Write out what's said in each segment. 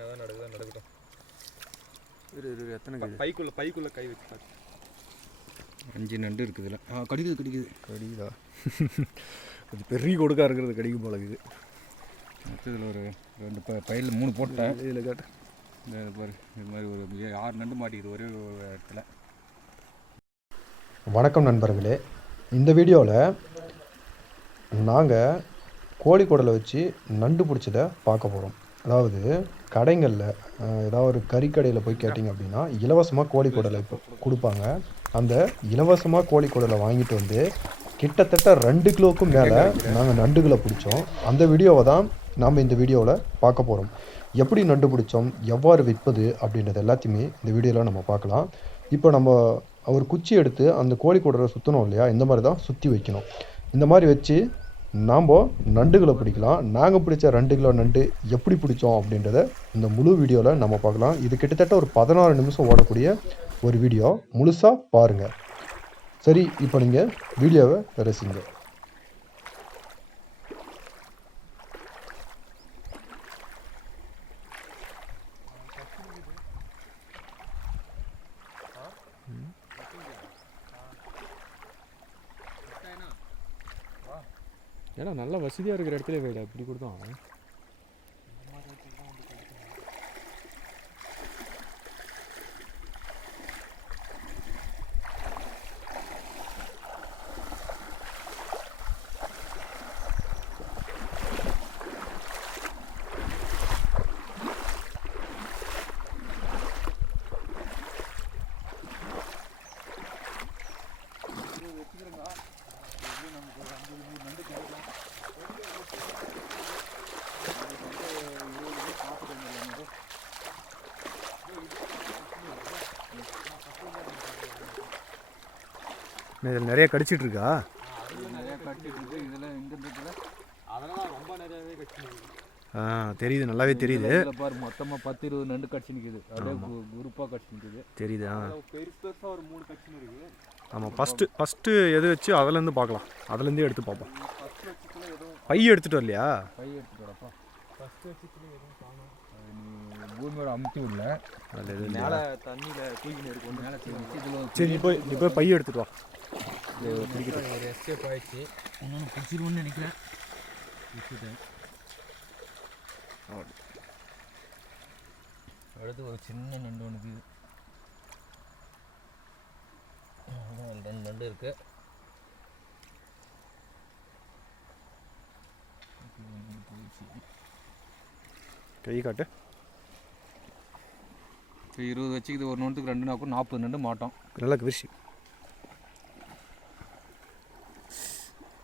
என்னதான் நடக்குதோ நடக்கட்டும். எத்தனை பைக்குள்ள கை வச்சு பாரு. 5 நண்டு இருக்குது இதில். கடிக்குதா? கொஞ்சம் பெரிய கொடுக்கா இருக்கிறது கடிக்கு போல இருக்குது. இதில் ஒரு 2 பையில் 3 போட்டேன். இதில் கேட்டு இந்த பாரு, இது மாதிரி ஒரு 6 நண்டு மாட்டிக்குது ஒரே இடத்துல. வணக்கம் நண்பர்களே, இந்த வீடியோவில் நாங்கள் கோழிக்கூடலை வச்சு நண்டு பிடிச்சதை பார்க்க போகிறோம். அதாவது கடைகளில் ஏதாவது ஒரு கறிக்கடையில் போய் கேட்டிங்க அப்படின்னா இலவசமாக கோழிக்கூடலை இப்போ கொடுப்பாங்க. அந்த இலவசமாக கோழிக்கூடலை வாங்கிட்டு வந்து கிட்டத்தட்ட 2 கிலோவுக்கும் மேலே நாங்கள் நண்டுகளை பிடிச்சோம். அந்த வீடியோவை தான் நாம் இந்த வீடியோவில் பார்க்க போகிறோம். எப்படி நண்டு பிடிச்சோம், எவ்வாறு விற்பது அப்படின்றது எல்லாத்தையுமே இந்த வீடியோவில் நம்ம பார்க்கலாம். இப்போ நம்ம ஒரு குச்சி எடுத்து அந்த கோழிக்கூடலை சுற்றணும் இல்லையா, இந்த மாதிரி தான் சுற்றி வைக்கணும். இந்த மாதிரி வச்சு நாம் நண்டுகளை பிடிக்கலாம். நாங்கள் பிடிச்ச 2 கிலோ நண்டு எப்படி பிடிச்சோம் அப்படின்றத இந்த முழு வீடியோவில் நம்ம பார்க்கலாம். இது கிட்டத்தட்ட ஒரு 16 நிமிஷம் ஓடக்கூடிய ஒரு வீடியோ. முழுசாக பாருங்கள். சரி, இப்போ நீங்கள் வீடியோவை ரசிங்க. ஏன்னா நல்லா வசதியாக இருக்கிற இடத்துல வேடா இப்படி கொடுத்தோம். இதில் நிறைய கடிச்சிட்டு இருக்கா? தெரியுது, நல்லாவே தெரியுது. பாரு, மொத்தமாக 10-20 நண்டு கடிச்சு நிற்குது. அப்படியே குரூப்பாக கடிச்சு நிற்குது. தெரியுதா? பெருசாக ஒரு 3 கட்சி இருக்குது. ஆமாம், ஃபஸ்ட்டு எது வச்சு அதுலேருந்து பார்க்கலாம். அதுலேருந்தே எடுத்து பார்ப்போம். பை எடுத்துகிட்டு வரலையா? பை எடுத்துகிட்டு வரப்பா. ஃபஸ்ட்டு வச்சுட்டு எதுவும் காணும். நீ பூமியோட அமுத்தி விடல, அதில் எது மேலே தண்ணியில் தூக்கின்னு இருக்கும். மேலே தூக்கி சரி, நீ போய் பை எடுத்துகிட்டு வா. ஒரு எஸ்கேப் ஆகிடுச்சு. இன்னொன்று பிடிச்சிருவோன்னு நினைக்கிறேன். பிடிச்சிட்டேன். அடுத்து ஒரு சின்ன நண்டு ஒன்று இருக்குது. 2 நண்டு இருக்குது. கை காட்டு. 20 வச்சுக்கிது. ஒரு நண்டுக்கு 2 நாக்கும் 40 நண்டு மாட்டோம். நல்லா கிருஷி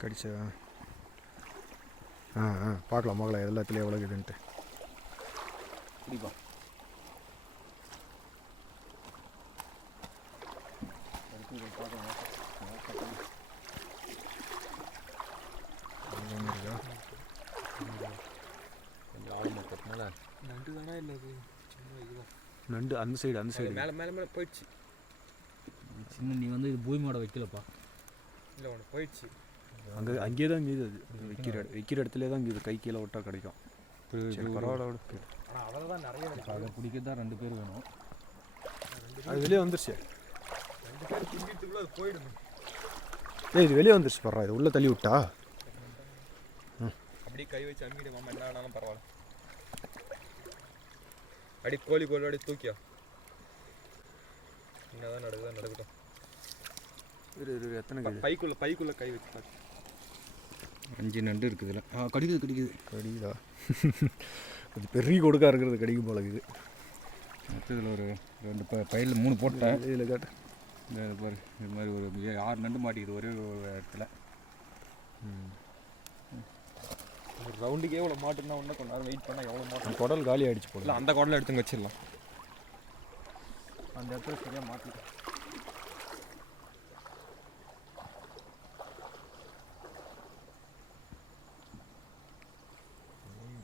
கடிச்சா. பார்க்கலாம் எல்லாத்துலேயும் எவ்வளோ இருக்குதுன்ட்டு. குடிப்பா. நண்டு தானே இல்லை, அது சின்ன இதுதான் நண்டு. அந்த சைடு மேலே மேலே மேலே போயிடுச்சு. சின்ன நீ வந்து இது பூமியோட வைக்கலப்பா. இல்லை, ஒன்று போயிடுச்சு. அங்கேயே தான் இருக்குது. அது வைக்கிற இடத்துல தான் இருக்குது. கை கீழே விட்டா கிடைக்கும். பரவாயில்ல. ஆனால் அதில் தான் நிறைய அதை பிடிக்க தான் 2 பேர் வேணும். அது வெளியே வந்துருச்சு. 2 பேர் பிடிக்கிறதுக்குள்ள அது போயிடுது. இது வெளியே வந்துருச்சு. பரவாயில்ல, இது உள்ளே தள்ளி விட்டா அப்படியே கை வச்சு அம்மிட்டு மாமா என்ன ஆனாலும் பரவாயில்ல. அடி கோழியோட தூக்கியா. என்னதான் நடக்குதோ நடக்கட்டும். எத்தனை பைக்குள்ள கை வச்சு பாரு. 5 நண்டு இருக்குது இதில். கடிக்குதா? கொஞ்சம் பெரிய கொடுக்கா இருக்கிறது கடிக்கு போல இருக்குது. இதில் ஒரு 2 பையில் 3 போட்டேன். இதில் கேட்டு இந்த பாரு, இது மாதிரி ஒரு 6 நண்டு மாட்டிக்குது ஒரே இடத்துல. ஒரு ரவுண்டுக்கே எவ்வளோ மாட்டுன்னா ஒன்று கொஞ்ச நேரம் வெயிட் பண்ணால் எவ்வளோ மாட்டோம். குடல் காலி ஆகிடுச்சு போல. இல்லை, அந்த குடலை எடுத்துங்க வச்சிடலாம். அந்த இடத்துல சரியாக மாட்டிட்டேன்.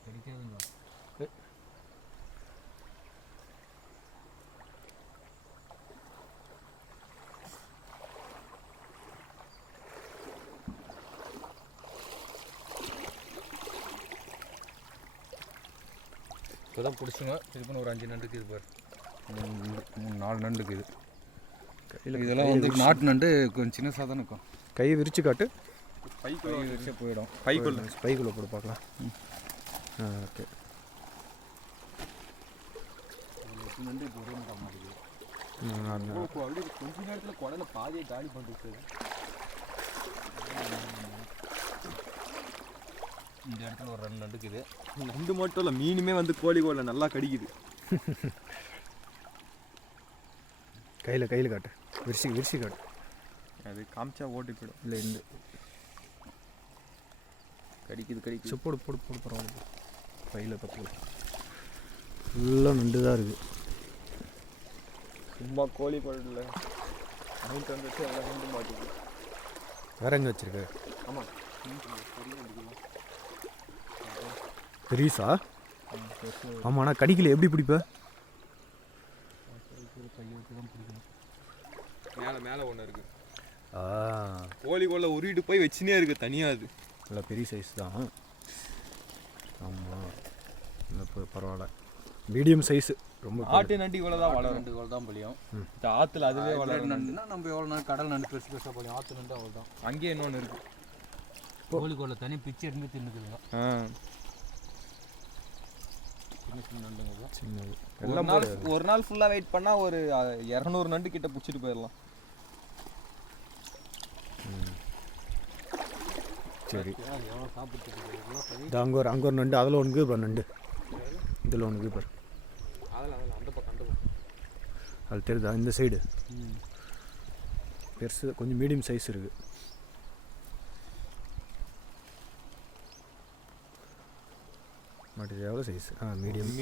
கிடைக்காதுங்களா? இப்போ தான் பிடிச்சிங்க. திருப்பி ஒரு 5 நண்டுக்கு இது பாரு. 3-4 நண்டுக்கு இது கையில். இதெல்லாம் வந்து நாட்டு நண்டு கொஞ்சம் சின்ன சாதனம் இருக்கும். கையை விரிச்சு காட்டு. பைக்குள்ள வச்சே போயிடும். பைக்குள்ளே போட்டு பார்க்கலாம். ஓகே. நண்டு இப்போ ஒரே மட்டும் மாட்டேங்குது. அப்படியே கொஞ்ச நேரத்தில் குடலை பாதியை காலி பண்ணிட்டு இந்த இடத்துல ஒரு 2 நண்டுக்கு இது. நண்டு மட்டும் இல்லை, மீனுமே வந்து கோழி கோலை நல்லா கடிக்குது. கையில் காட்டு. விரிசி காட்டு. அது காமிச்சா ஓட்டி போயிடும். இல்லை இந்த கடிக்குது. போடு பரவாயில்ல. கையில் தப்பு ஃபுல்லாக நண்டு தான் இருக்குது. சும்மா கோழி குடலில் வாங்கிட்டு வந்துட்டு எல்லாம் நண்டு மாட்டுது. வேற எங்கே வச்சிருக்க? ஆமாம், பெரியசா? ஆமாண்ணா, கடிக்கல. எப்படி பிடிப்ப? மேலே ஒன்று இருக்குது. கோழி கோலை உருவிட்டு போய் வச்சுனே இருக்குது தனியாக. அது நல்லா பெரிய சைஸ் தான். ஆமாம், இப்போ பரவாயில்ல. Medium size. ரொம்ப ஆட்டு நண்டு இவ்வளோ தான் வளரும். நண்டு இவ்வளோ தான் பழியும். ஆற்றுல அதுவே வளரும். நண்டுன்னா நம்ம எவ்வளோ நாள் கடல் நண்டு பெருசாக பழியும். ஆற்று நண்டு அவ்வளோ தான். அங்கேயே இன்னொன்று இருக்குது. கோழி கோலை தனி பிச்சு எடுத்து தின்னுக்குதுங்க. சின்ன நண்டுங்க சின்னது. ஒரு நாள் ஃபுல்லாக வெயிட் பண்ணால் ஒரு 200 நண்டு கிட்ட பிடிச்சிட்டு போயிடலாம். சரி, எவ்வளோ சாப்பிட்டு அங்கே ஒரு நண்டு. அதில் ஒன்று பாரு நண்டு. இதில் ஒன்று பாரு. அதில் அந்த பக்கம் அது தெரியுதா? இந்த சைடு பெருசு, கொஞ்சம் மீடியம் சைஸ் இருக்குது. மாட்டு எவ்வளோ சைஸ்?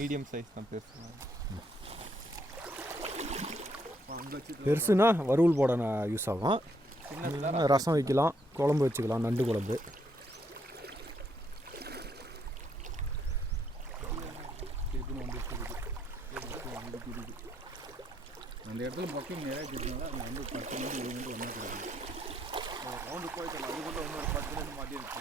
மீடியம் சைஸ் தான். பெருசுனா வறுவல் போட யூஸ் ஆகும். ரசம் வைக்கலாம், குழம்பு வச்சுக்கலாம். நண்டு குழம்பு. அந்த இடத்துல பக்கம் நிறைய இருக்கிறதுனால அந்த வந்து 10 நண்டு 20 நண்டு ஒன்றா கிடையாது. ரவுண்டு போயிட்டு அது கூட இன்னொரு 10 நண்டு மாட்டி இருக்கு.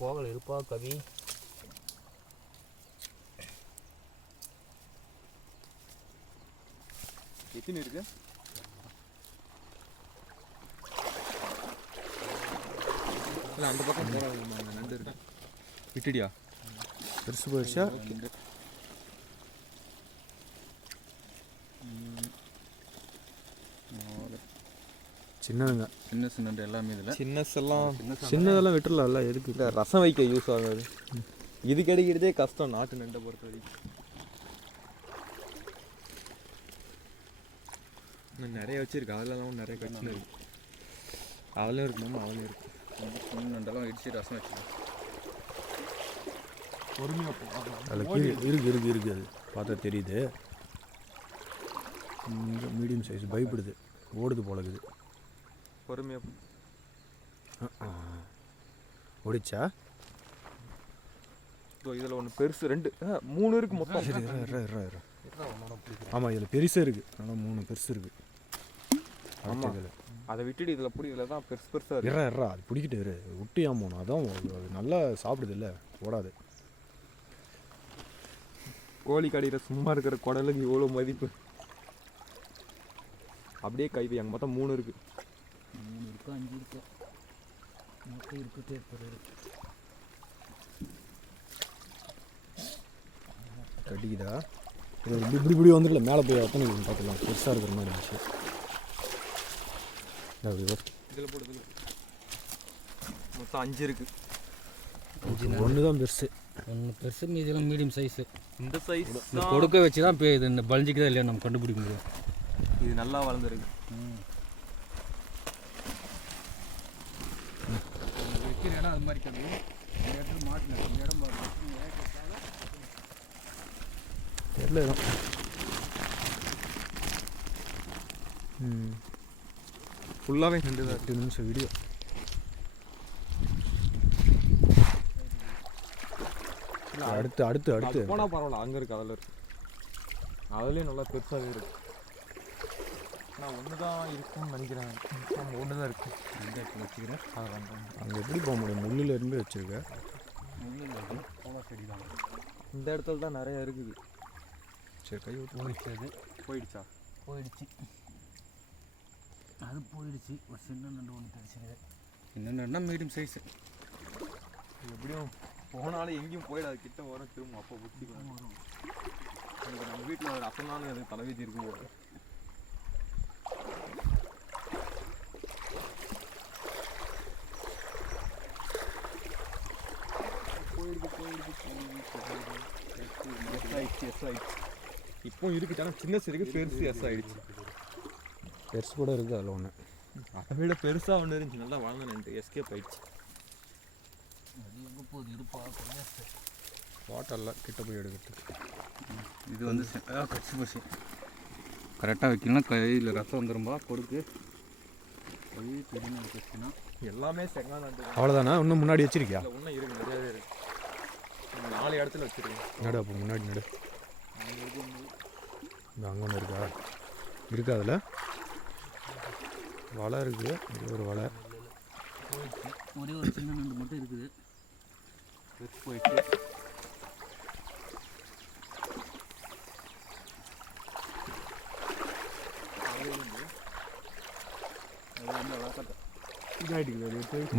போகல இருப்பா கவி. எத்தனை இருக்கு? இல்லை அந்த பக்கம் போகிறாங்க. நண்டு இருக்கு. விட்டுடியா? பெருசு போயிடுச்சா? சின்னதுங்க. சின்ன நண்டு எல்லாமே இதில். சின்னதெல்லாம் விட்டுடலாம்ல. எதுக்கு? இல்லை, ரசம் வைக்க யூஸ் ஆகாது. இது கிடைக்கிறதே கஷ்டம் நாட்டு நண்டை பொறுத்த வரைக்கும். நிறைய வச்சிருக்கு. அதெல்லாம் நிறைய கட்சியில் இருக்கு. அவளும் இருக்கணும், அவளும் இருக்கு. சின்ன நண்டெல்லாம் இடிச்சு ரசம் வச்சுக்கலாம். பொறுமையாக அதில் இருக்கு. அது பார்த்தா தெரியுது. Medium size. பயப்படுது, ஓடுது போலக்குது. பொறுமையாக ஓடிச்சா? இதில் ஒன்று பெருசு, 2 3 இருக்கு மொத்தம். ஆமாம், இதில் பெருசாக இருக்குது. ஆனால் 3 பெருசு இருக்குது. ஆமாம், அதை விட்டுட்டு இதில் இதில் தான் பெருசாக இருக்கு. அது பிடிக்கிட்டு விட்டு ஏன் அதான் அது நல்லா சாப்பிடுது. இல்லை ஓடாது. கோழி கடையில் சும்மா இருக்கிற குடலுக்கு இவ்வளோ மதிப்பு. அப்படியே கைவி. அங்கே மொத்தம் 3 இருக்கு. 3 இருக்கா 5 இருக்கா மொத்தம் இருக்குது. கட்டிக்குதா? இப்படி வந்துடல. மேலே போய் எத்தனை பார்த்துக்கலாம். பெருசாக இருக்கிற மாதிரி இருந்துச்சு. இதில் போடுது மொத்தம் 5 இருக்கு. ஒன்று தான் பெருசு. ஒன்று பெருசு, மீதியெல்லாம் மீடியம் சைஸு. இந்த சைஸ் கொடுக்க வச்சு தான் இப்போ இது இந்த பல்ஜிக்கு தான் இல்லையா நம்ம கண்டுபிடிக்க முடியும். இது நல்லா வளர்ந்துருக்கு. வைக்கிற இடம் அது மாதிரி கம்மி. இந்த இடத்துல மாட்டினேன். இந்த இடம் தெரியல. ஃபுல்லாகவே நண்டு தான். 8 நிமிஷம் வீடியோ. அடுத்து அடுத்து அடுத்து போனால் பரவாயில்ல, அங்கே இருக்குது, அதில் இருக்குது. அதுலேயும் நல்லா பெருசாகவே இருக்குது. நான் ஒன்று தான் இருக்குன்னு நினைக்கிறேன். நம்ம ஒன்று தான் இருக்குது. இந்த இடத்துல வச்சுக்கிறேன். அங்கே எப்படி போக முடியும்? முள்ளில் இருந்து வச்சுருக்கேன். போனா செடி தான். இந்த இடத்துல தான் நிறைய இருக்குது. சரி, கை விட்டு போயிடுச்சு. போயிடுச்சா? போயிடுச்சு. அது போயிடுச்சு. ஒரு சின்ன நண்டு ஒன்று தெரிச்சுது. சின்ன நண்டுனா மீடியம் சைஸு. எப்படியும் போனாலும் எங்கேயும் போயிடாது, கிட்ட வரும், திரும்ப அப்போ பிடிச்சிக்கலாம். வரும். நம்ம வீட்டில் ஒரு அப்பனாலும் அது தலைவீதி இருக்கும் போது. இப்போ இருக்குது, ஆனால் சின்ன சிறுக்கு பெருசு எஸ் ஆகிடுச்சு. பெருசு கூட இருக்குது அதில் ஒன்று. அதை விட பெருசாக ஒன்று இருந்துச்சு, நல்லா வாழ்ந்துட்டு எஸ்கேப் ஆயிடுச்சு. அது எங்கே போகுது? இருப்பா வாட்டரில் கிட்ட போய் எடுக்கிறதுக்கு. இது வந்து கட்சி பசி கரெக்டாக வைக்கலாம். கையில் ரசம் வந்துடும்பா கொடுக்கு. கை தெரியும் வச்சுன்னா எல்லாமே செங்காய் நண்டு. அவ்வளோதானா? இன்னும் முன்னாடி வச்சிருக்கியா? இல்லை, இன்னும் இருக்குது, நிறையாவே இருக்குது. 4 இடத்துல வச்சுருக்கேன். நடு, அப்போ முன்னாடி நடு. அங்கே ஒன்று இருக்கா? இருக்கா அதில்? வலை இருக்குது. இது ஒரு வலை. ஒரே ஒரு சின்ன நண்டு மட்டும் இருக்குது. போயிட்டு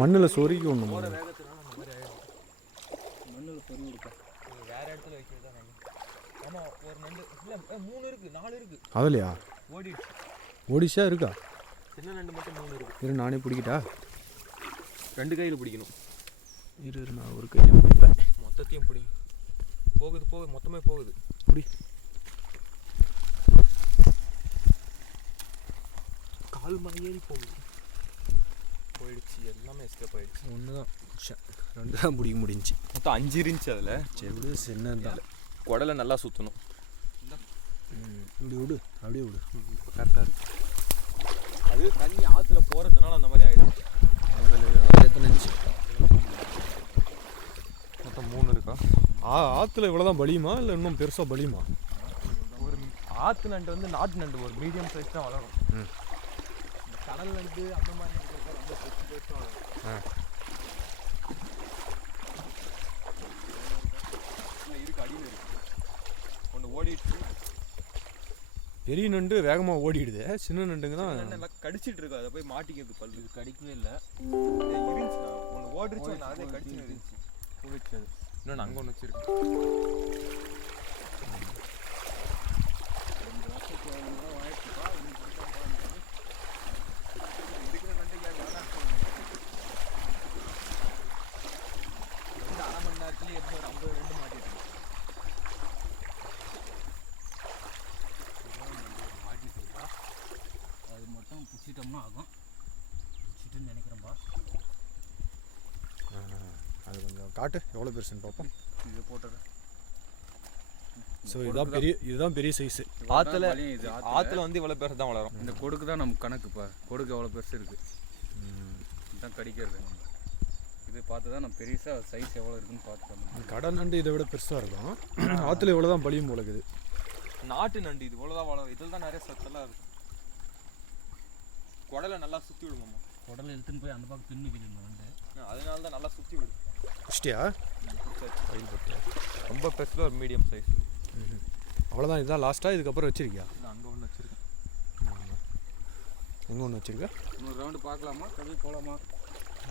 மண்ணில் சொருகி ஒன்று. வேகத்தினால அந்த மாதிரி ஆகிடும். மண்ணில் சொருகி இருக்கா? வேறு இடத்துல வைக்கிறது தான் நண்டு. ஆமாம், ஒரு நண்டு இல்லை, 3 இருக்குது, 4 இருக்குது. அதுலையா? ஓடிடுச்சு. ஓடிஷா இருக்கா? சின்ன நண்டு மட்டும் 3 இருக்குது. இரு, நானே பிடிக்கிட்டா? 2 கையில் பிடிக்கணும். இரு, நான் ஒரு கையில் பிடிப்பேன். மொத்தத்தையும் பிடி. போகுது போகுது, மொத்தமே போகுது. பிடி. கால் ஏறி போகுது. போயிடுச்சு, எல்லாமே எஸ்கேப் ஆகிடுச்சு. ஒன்று தான் பிடிச்சேன், 2 தான் பிடிக்க முடிஞ்சிச்சு. மொத்தம் 5 இருந்துச்சு அதில். சரி விடு, சின்னதான். குடலை நல்லா சுற்றணும். இப்படி விடு, அப்படியே விடு. இப்போ கரெக்டாக இருக்குது. அது தண்ணி ஆற்றுல போகிறதுனால அந்த மாதிரி ஆகிடும். அதில் எத்தனை இருந்துச்சு? மொத்தம் 3 இருக்கா? ஆற்றுல இவ்வளோ தான் பலியுமா இல்லை இன்னும் பெருசாக பலியுமா? ஒரு ஆற்று நண்டு வந்து நாட்டு நண்டு ஒரு மீடியம் சைஸ் தான் வளரும். இந்த கடல் நண்டு அந்த மாதிரி நண்டு ரொம்ப பெருசாக வளரும். இருக்கு, அடியில் இருக்கு. ஒன்று ஓடிடுச்சு. பெரிய நண்டு வேகமாக ஓடிடுது. சின்ன நண்டுங்க தான் நல்லா கடிச்சிட்டு இருக்கு. அதை போய் மாட்டிக்கிறது பல்லு. இது கடிக்கவே இல்லை. இருந்துச்சு, ஒன்று ஓடிடுச்சு, ஒன்று அதே கடிச்சு இருந்துச்சு. போயிடுச்சு அது. இன்னொன்று அங்கே ஒன்று வச்சிருக்கு. இருக்கிற நண்டு 1/2 மணி நேரத்துலேயே எப்படி ஒரு 50 நண்டு மாட்டிருக்கு. அது மட்டும் பிடிச்சிட்டோம்னா ஆகும். பிடிச்சிட்டுன்னு நினைக்கிறேன்பா. அது கொஞ்சம் காட்டு, எவ்வளோ பெருசுன்னு பார்ப்போம். இதை போட்டுறேன். ஸோ இதுதான் பெரிய சைஸு. ஆற்றுல வந்து இவ்வளோ பெருசு தான் வளரும். இந்த கொடுக்கு தான் நமக்கு கணக்குப்பா. கொடுக்கு எவ்வளோ பெருசு இருக்குது. இதுதான் கடிக்கிறது. இது பார்த்து தான் நம்ம பெருசாக சைஸ் எவ்வளோ இருக்குன்னு பார்த்து. கடல் நண்டு இதை விட பெருசாக இருக்கும். ஆற்றுல இவ்வளோ தான் பலியும் போல இருக்குது. நாட்டு நண்டு இது இவ்வளோதான் வளரும். இதில் தான் நிறைய சத்தெல்லாம் இருக்கும். குடலை நல்லா சுற்றி விடுமாம்மா. குடலை எடுத்துன்னு போய் அந்த பக்கம் தின்னுக்குது இந்த நண்டு. அதனால தான் நல்லா சுற்றி விடும். இஷ்டியா? ரொம்ப பெருசில் ஒரு மீடியம் சைஸ். அவ்வளோதான், இதுதான் லாஸ்ட்டாக? இதுக்கப்புறம் வச்சுருக்கியா? இல்லை, அங்கே ஒன்று வச்சுருக்கேன். எங்கே ஒன்று வச்சுருக்கா? இன்னொரு ரவுண்டு பார்க்கலாமா? கதை போகலாமா?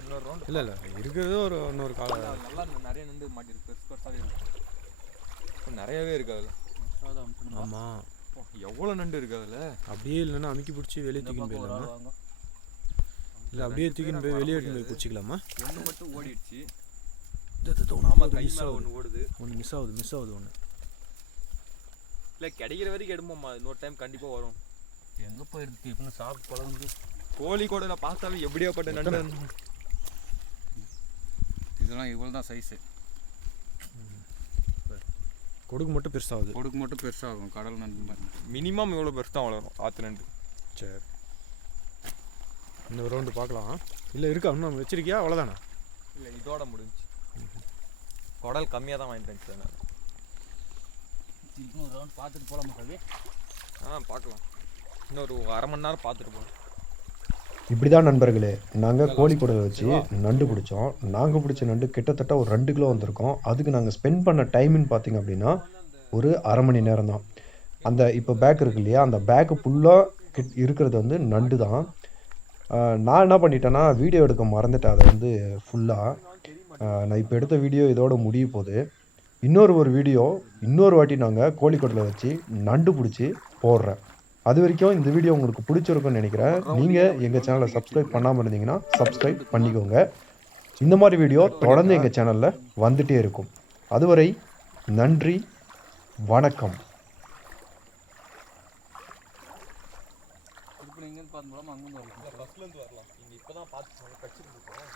இன்னொரு ரவுண்டு இல்லை இருக்கிறது இன்னொரு காலம். நல்லா நிறைய நண்டு மாட்டிருக்கு. பெருசாகவே இருக்குது. நிறையவே இருக்குது அதில். ஆமாம், எவ்வளோ நண்டு இருக்குது அதில். அப்படியே இல்லைன்னா அமுக்கி பிடிச்சி வெளியே தூக்கின்னு போயிடலாமா? இல்லை அப்படியே தூக்கின்னு போய் வெளியே எடுத்துன்னு போய் பிடிச்சிக்கலாமா? ஒன்று மட்டும் ஓடிடுச்சு. ஆமாம், கை மேலே ஒன்று ஓடுது. ஒன்று மிஸ் ஆகுது ஒன்று. இல்லை, கிடைக்கிற வரைக்கும் எடுப்போம்மா. இன்னொரு டைம் கண்டிப்பாக வரும். எங்கே போயிடுச்சு இப்போ? சாப்பிட்டு பழகுது. கோழி கூட நான் பார்த்தாவே எப்படியாப்பட்ட நண்டு. இதெல்லாம் இவ்வளோ தான் சைஸு. கொடுக்கு மட்டும் பெருசாகுது. கொடுக்கு மட்டும் பெருசாகும். கடல் நண்டு மினிமம் இவ்வளோ பெருசு தான் வளரும் ஆற்று நண்டு. சரி, இன்னொரு ரவுண்டு பார்க்கலாம். இல்லை இருக்கா இன்னும் வச்சிருக்கியா? அவ்வளோதானே? இல்லை இதோட முடிஞ்சு. குடல் கம்மியாக தான் வாங்கிட்டு வந்துச்சு நான். இன்னொரு ரவுண்ட் பார்த்துட்டு போகலாமா கவி? பார்க்கலாம். இன்னொரு அரை மணி நேரம் பார்த்துட்டு போகலாம். இப்படி தான் நண்பர்களே நாங்கள் கோழிக்கூடலை வச்சு நண்டு பிடிச்சோம். நாங்கள் பிடிச்ச நண்டு கிட்டத்தட்ட ஒரு 2 கிலோ வந்திருக்கோம். அதுக்கு நாங்கள் ஸ்பெண்ட் பண்ண டைம்னு பார்த்திங்க அப்படின்னா ஒரு அரை மணி நேரம் தான். அந்த இப்போ பேக் இருக்கு இல்லையா, அந்த பேக்கு ஃபுல்லாக இருக்கிறது வந்து நண்டு தான். நான் என்ன பண்ணிட்டேன்னா வீடியோ எடுக்க மறந்துட்டேன் அதை வந்து ஃபுல்லாக. நான் இப்போ எடுத்த வீடியோ இதோட முடிய போகுது. ஒரு வீடியோ இன்னொரு வாட்டி நாங்கள் கோழிக்கூடலை வச்சு நண்டு பிடிச்சி போடுறேன். அது வரைக்கும் இந்த வீடியோ உங்களுக்கு பிடிச்சிருக்குன்னு நினைக்கிறேன். நீங்கள் எங்கள் சேனலை சப்ஸ்கிரைப் பண்ணாமல் இருந்தீங்கன்னா சப்ஸ்கிரைப் பண்ணிக்கோங்க. இந்த மாதிரி வீடியோ தொடர்ந்து எங்கள் சேனலில் வந்துகிட்டே இருக்கும். அதுவரை நன்றி, வணக்கம். இங்கேருந்து பார்த்து போகலாமா? அங்கேருந்து வரலாம்? பஸ்லேருந்து வரலாம். இங்கே இப்போ தான் பார்த்து கட்சிட்டு இருக்கோம்.